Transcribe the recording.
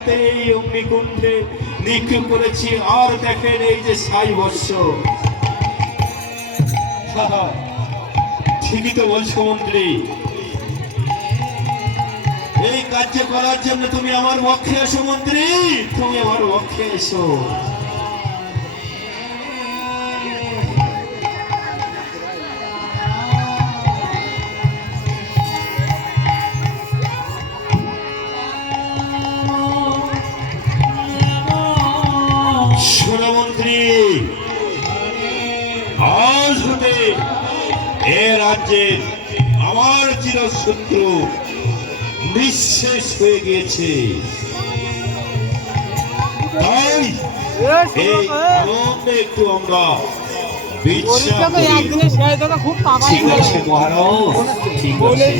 এই অগ্নিকুণ্ডে নিক্ষেপ করেছি। আর দেখেন এই যে ৬০ বর্ষ। ঠিকই তো বলছো মন্ত্রী, এই কার্য করার জন্য তুমি আমার পক্ষে এসো মন্ত্রী, তুমি আমার পক্ষে এসো। শোনো মন্ত্রী, আজ হতে এ রাজ্যের আমার চিরশত্রু নিঃশেষ হয়ে গিয়েছে। তাই এই আনন্দে একটু আমরা বিচার করি। ঠিক আছে মহারাজ, ঠিক আছে।